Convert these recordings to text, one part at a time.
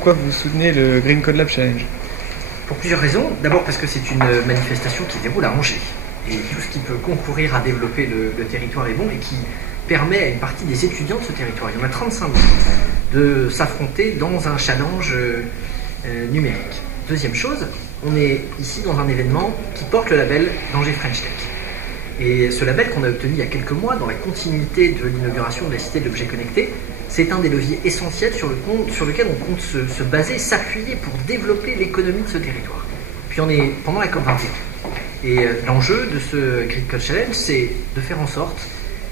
pourquoi vous soutenez le Green Code Lab Challenge? Pour plusieurs raisons. D'abord parce que c'est une manifestation qui se déroule à Angers. Et tout ce qui peut concourir à développer le territoire est bon et qui permet à une partie des étudiants de ce territoire, il y en a 35 000, de s'affronter dans un challenge numérique. Deuxième chose, on est ici dans un événement qui porte le label d'Angers French Tech. Et ce label qu'on a obtenu il y a quelques mois, dans la continuité de l'inauguration de la Cité de l'Objet Connecté, c'est un des leviers essentiels sur lequel on compte se baser, s'appuyer pour développer l'économie de ce territoire. Puis on est pendant la COP21. Et l'enjeu de ce Green Code Challenge, c'est de faire en sorte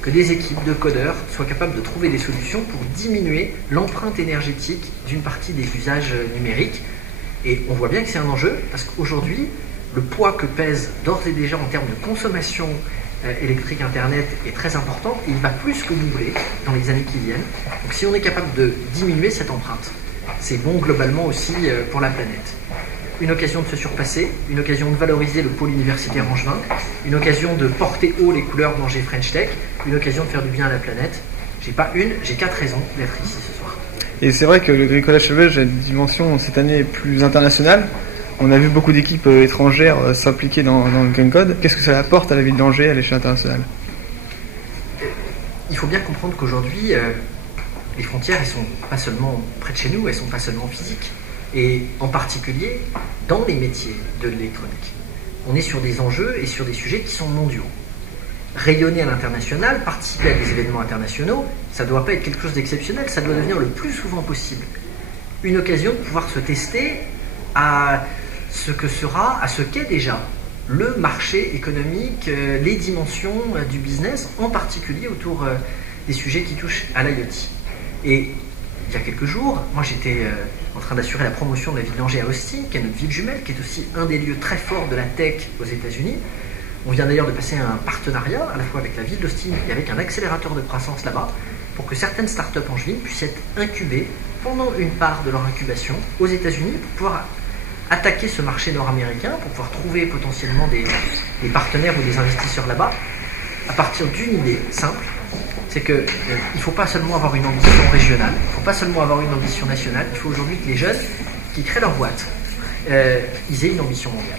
que des équipes de codeurs soient capables de trouver des solutions pour diminuer l'empreinte énergétique d'une partie des usages numériques. Et on voit bien que c'est un enjeu, parce qu'aujourd'hui, le poids que pèse d'ores et déjà en termes de consommation électrique Internet est très important, et il va plus que doubler dans les années qui viennent. Donc si on est capable de diminuer cette empreinte, c'est bon globalement aussi pour la planète. Une occasion de se surpasser, une occasion de valoriser le pôle universitaire angevin, une occasion de porter haut les couleurs d'Angers French Tech, une occasion de faire du bien à la planète. J'ai pas une, j'ai 4 raisons d'être ici ce soir. Et c'est vrai que le Green Code Lab Challenge a une dimension cette année plus internationale. On a vu beaucoup d'équipes étrangères s'impliquer dans le Green Code. Qu'est-ce que ça apporte à la ville d'Angers à l'échelle internationale? Il faut bien comprendre qu'aujourd'hui, les frontières, elles sont pas seulement près de chez nous, elles sont pas seulement physiques. Et en particulier dans les métiers de l'électronique. On est sur des enjeux et sur des sujets qui sont mondiaux. Rayonner à l'international, participer à des événements internationaux, ça ne doit pas être quelque chose d'exceptionnel, ça doit devenir le plus souvent possible une occasion de pouvoir se tester à ce qu'est déjà le marché économique, les dimensions du business, en particulier autour des sujets qui touchent à l'IoT. Et il y a quelques jours, moi j'étais en train d'assurer la promotion de la ville d'Angers à Austin, qui est notre ville jumelle, qui est aussi un des lieux très forts de la tech aux États-Unis. On vient d'ailleurs de passer un partenariat à la fois avec la ville d'Austin et avec un accélérateur de croissance là-bas, pour que certaines startups angevines puissent être incubées pendant une part de leur incubation aux États-Unis pour pouvoir attaquer ce marché nord-américain, pour pouvoir trouver potentiellement des partenaires ou des investisseurs là-bas, à partir d'une idée simple. C'est qu'il ne faut pas seulement avoir une ambition régionale, il ne faut pas seulement avoir une ambition nationale, il faut aujourd'hui que les jeunes qui créent leur boîte, ils aient une ambition mondiale.